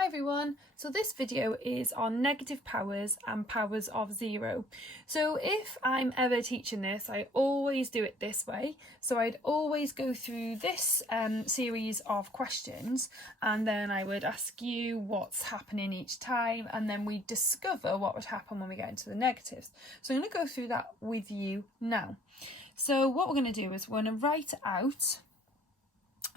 Hi everyone, so this video is on negative powers and powers of zero. So if I'm ever teaching this, I always do it this way. So I'd always go through this series of questions and then I would ask you what's happening each time and then we discover what would happen when we get into the negatives. So I'm going to go through that with you now. So what we're going to do is we're going to write out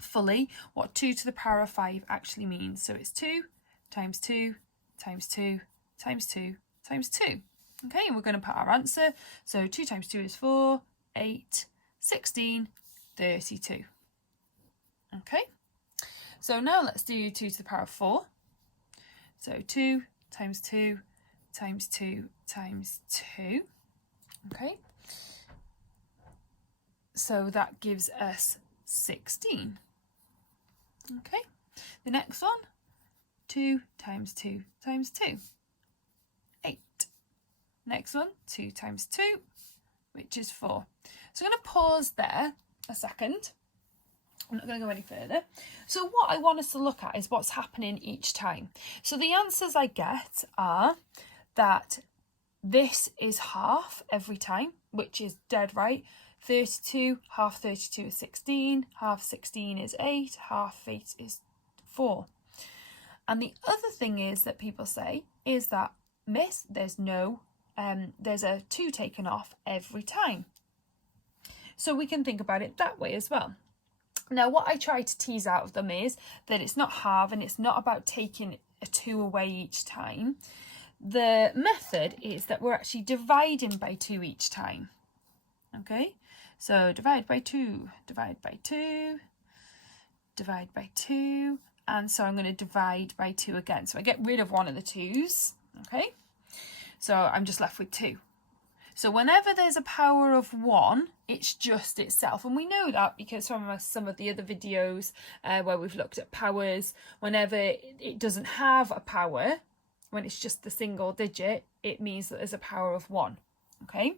fully what 2 to the power of 5 actually means. So it's 2 times 2 times 2 times 2 times 2. Okay, and we're going to put our answer. So 2 times 2 is 4, 8, 16, 32. Okay, so now let's do 2 to the power of 4. So 2 times 2 times 2 times 2. Okay, so that gives us 16. Okay, the next one, 2 times 2 times 2, 8. Next one, 2 times 2, which is 4. So I'm going to pause there a second. I'm not going to go any further. So what I want us to look at is what's happening each time. So the answers I get are that this is half every time, which is dead right. 32, half 32 is 16, half 16 is 8, half 8 is 4. And the other thing is that people say is that, miss, there's a 2 taken off every time. So we can think about it that way as well. Now, what I try to tease out of them is that it's not half and it's not about taking a 2 away each time. The method is that we're actually dividing by 2 each time. Okay, so divide by 2, divide by 2, divide by 2. And so I'm going to divide by 2 again. So I get rid of one of the 2's, okay? So I'm just left with 2. So whenever there's a power of 1, it's just itself. And we know that because from some of the other videos where we've looked at powers, whenever it doesn't have a power, when it's just the single digit, it means that there's a power of 1, okay?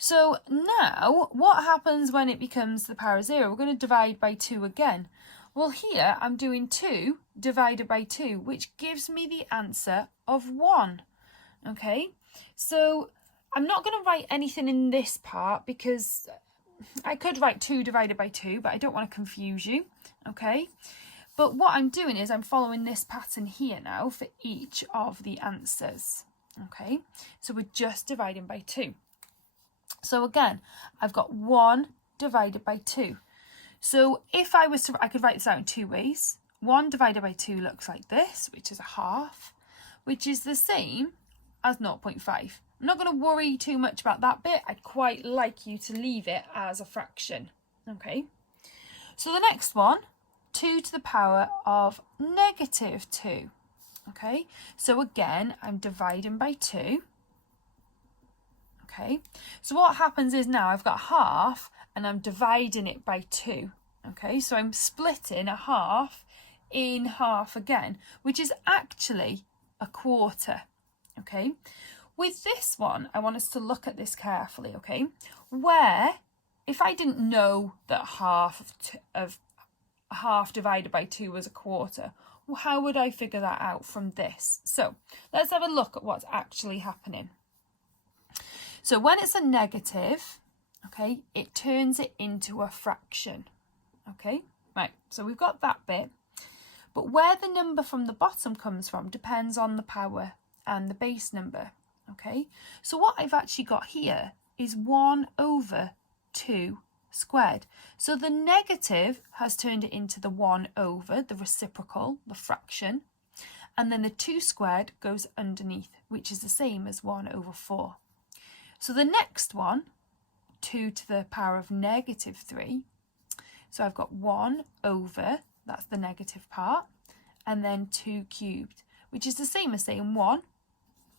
So now, what happens when it becomes the power of 0? We're going to divide by 2 again. Well, here I'm doing 2 divided by 2, which gives me the answer of 1. Okay, so I'm not going to write anything in this part because I could write 2 divided by 2, but I don't want to confuse you. Okay, but what I'm doing is I'm following this pattern here now for each of the answers. Okay, so we're just dividing by 2. So again, I've got 1 divided by 2. So if I was to, I could write this out in 2 ways. 1 divided by 2 looks like this, which is a half, which is the same as 0.5. I'm not going to worry too much about that bit. I'd quite like you to leave it as a fraction. Okay. So the next one, 2 to the power of negative 2. Okay. So again, I'm dividing by 2. Okay. So what happens is now I've got half and I'm dividing it by 2. Okay, so I'm splitting a half in half again, which is actually a quarter. Okay, with this one, I want us to look at this carefully. Okay, where if I didn't know that half divided by 2 was a quarter, well, how would I figure that out from this? So let's have a look at what's actually happening. So when it's a negative, okay, it turns it into a fraction. Okay, right, so we've got that bit. But where the number from the bottom comes from depends on the power and the base number. Okay, so what I've actually got here is 1 over 2 squared. So the negative has turned it into the 1 over, the reciprocal, the fraction. And then the 2 squared goes underneath, which is the same as 1 over 4. So the next one, 2 to the power of negative 3. So I've got 1 over, that's the negative part, and then 2 cubed, which is the same as saying 1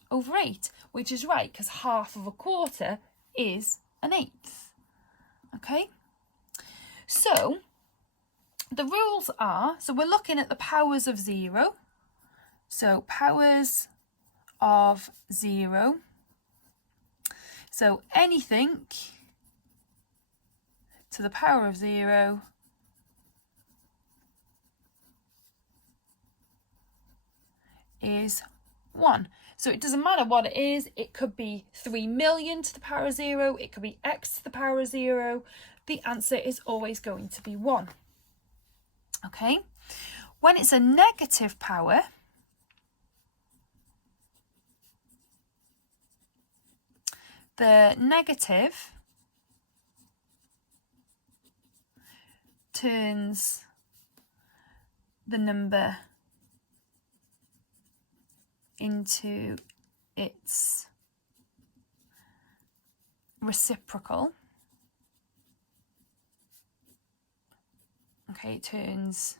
over 8, which is right because half of a quarter is an eighth. Okay, so the rules are, so we're looking at the powers of 0. So powers of 0. So anything to the power of 0 is 1. So it doesn't matter what it is. It could be 3 million to the power of 0. It could be x to the power of 0. The answer is always going to be 1. Okay? When it's a negative power, the negative turns the number into its reciprocal. Okay, it turns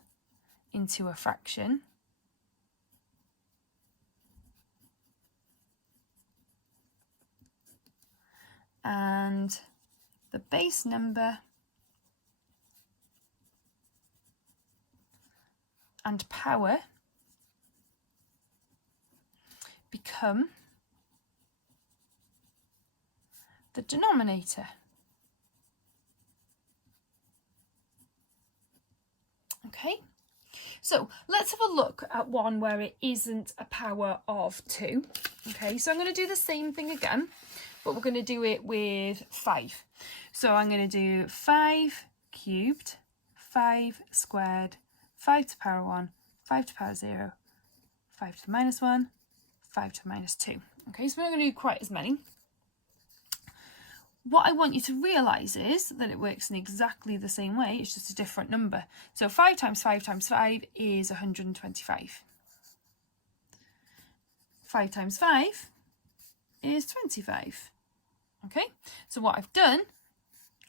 into a fraction. And the base number and power become the denominator. Okay, so let's have a look at one where it isn't a power of 2. Okay, so I'm going to do the same thing again, but we're going to do it with 5. So I'm going to do 5 cubed, 5 squared, 5 to the power 1, 5 to the power 0, 5 to the minus 1, 5 to the minus 2. Okay, so we're not going to do quite as many. What I want you to realise is that it works in exactly the same way, it's just a different number. So 5 times 5 times 5 is 125. 5 times 5 is 25. Okay, so what I've done,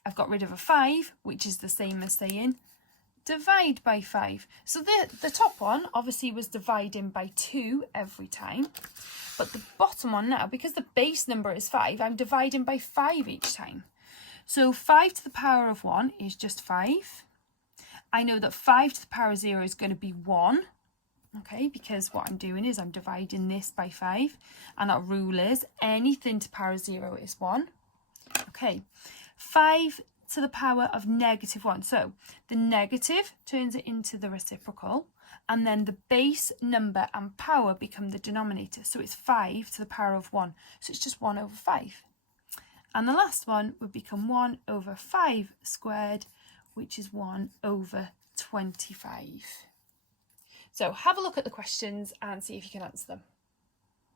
I've got rid of a 5, which is the same as saying divide by 5. So the top one obviously was dividing by 2 every time, but the bottom one now, because the base number is 5, I'm dividing by 5 each time. So 5 to the power of 1 is just 5. I know that 5 to the power of 0 is going to be 1, okay, because what I'm doing is I'm dividing this by 5, and that rule is anything to the power of 0 is 1. Okay, 5 to the power of negative 1. So the negative turns it into the reciprocal, and then the base number and power become the denominator. So it's 5 to the power of 1. So it's just 1 over 5. And the last one would become 1 over 5 squared, which is 1 over 25. So have a look at the questions and see if you can answer them.